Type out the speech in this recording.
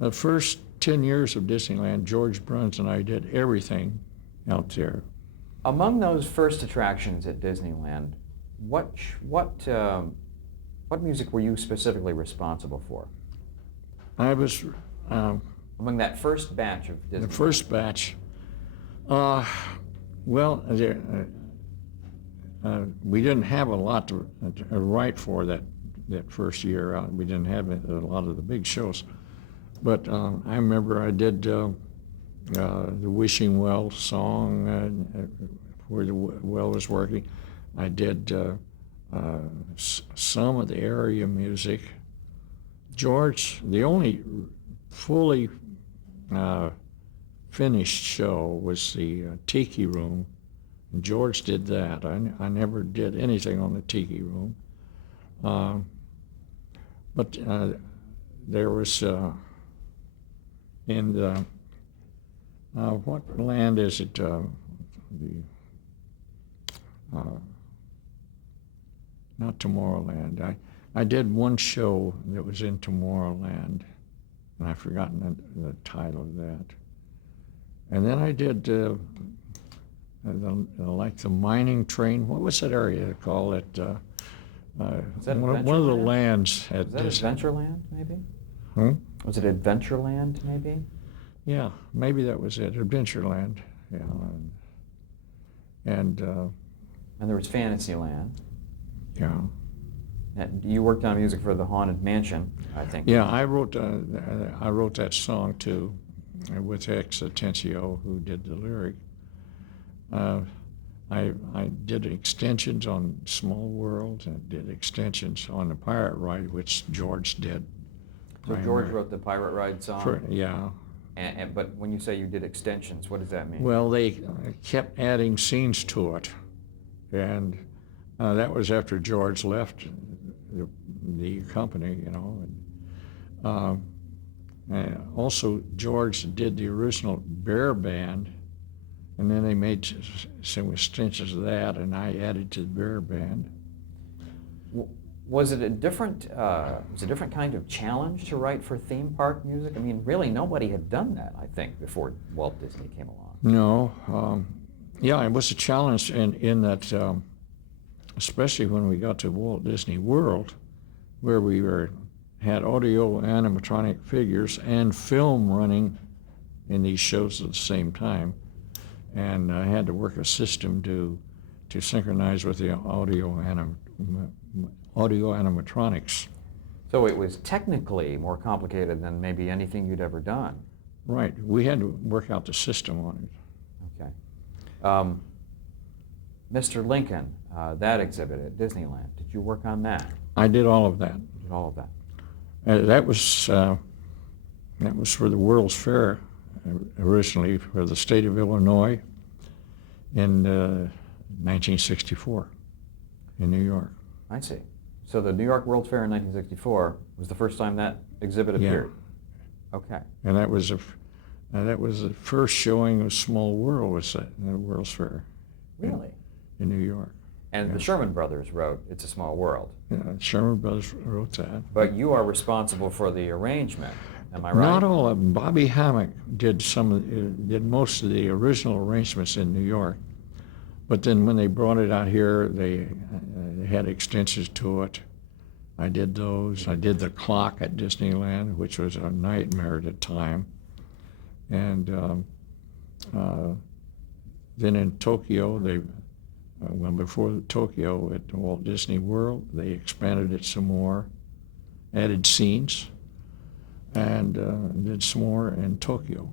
the first 10 years of Disneyland, George Bruns and I did everything out there. Among those first attractions at Disneyland, what music were you specifically responsible for? I was Among that first batch of Disneyland? the first batch. Well, we didn't have a lot to write for that first year. We didn't have a lot of the big shows. But I remember I did the Wishing Well song where the well was working. I did some of the area music. George, the only fully finished show was the Tiki Room. And George did that. I never did anything on the Tiki Room. But there was in the what land is it? Not Tomorrowland. I did one show that was in Tomorrowland, and I've forgotten the title of that. And then I did like the mining train. What was that area called? It Was that one of the Adventureland? lands at Was that Adventureland, maybe? Hmm? Was it Adventureland, maybe? Yeah, maybe that was it. Adventureland. Yeah, and And there was Fantasyland. yeah. And you worked on music for the Haunted Mansion, I think. Yeah, I wrote that song too, with Ex Atencio, who did the lyric. I did extensions on Small World and did extensions on the Pirate Ride, which George did. So George wrote the Pirate Ride song? Yeah. But when you say you did extensions, what does that mean? Well, they kept adding scenes to it, and that was after George left the company, you know. And also, George did the original Bear Band, and then they made some extensions of that, and I added to the Bear Band. Was it a different kind of challenge to write for theme park music? I mean, really, nobody had done that, I think, before Walt Disney came along. No, yeah, it was a challenge in that, especially when we got to Walt Disney World, where we had audio animatronic figures and film running in these shows at the same time, and I had to work a system to synchronize with the audio animatronics. So it was technically more complicated than maybe anything you'd ever done. Right. We had to work out the system on it. Okay. Mr. Lincoln, that exhibit at Disneyland, did you work on that? I did all of that. You did all of that. That was for the World's Fair originally for the state of Illinois in 1964 in New York. I see. So the New York World's Fair in 1964 was the first time that exhibit appeared? Yeah. Okay. And that was the first showing of Small World was at the World's Fair. Really? In New York. And Yeah. the Sherman Brothers wrote It's a Small World. Yeah, Sherman Brothers wrote that. But you are responsible for the arrangement, am I right? Not all of them. Bobby Hammock did did most of the original arrangements in New York. But then when they brought it out here, they had extensions to it. I did those. I did the clock at Disneyland, which was a nightmare at the time. And then in Tokyo, before Tokyo at Walt Disney World, they expanded it some more, added scenes, and did some more in Tokyo.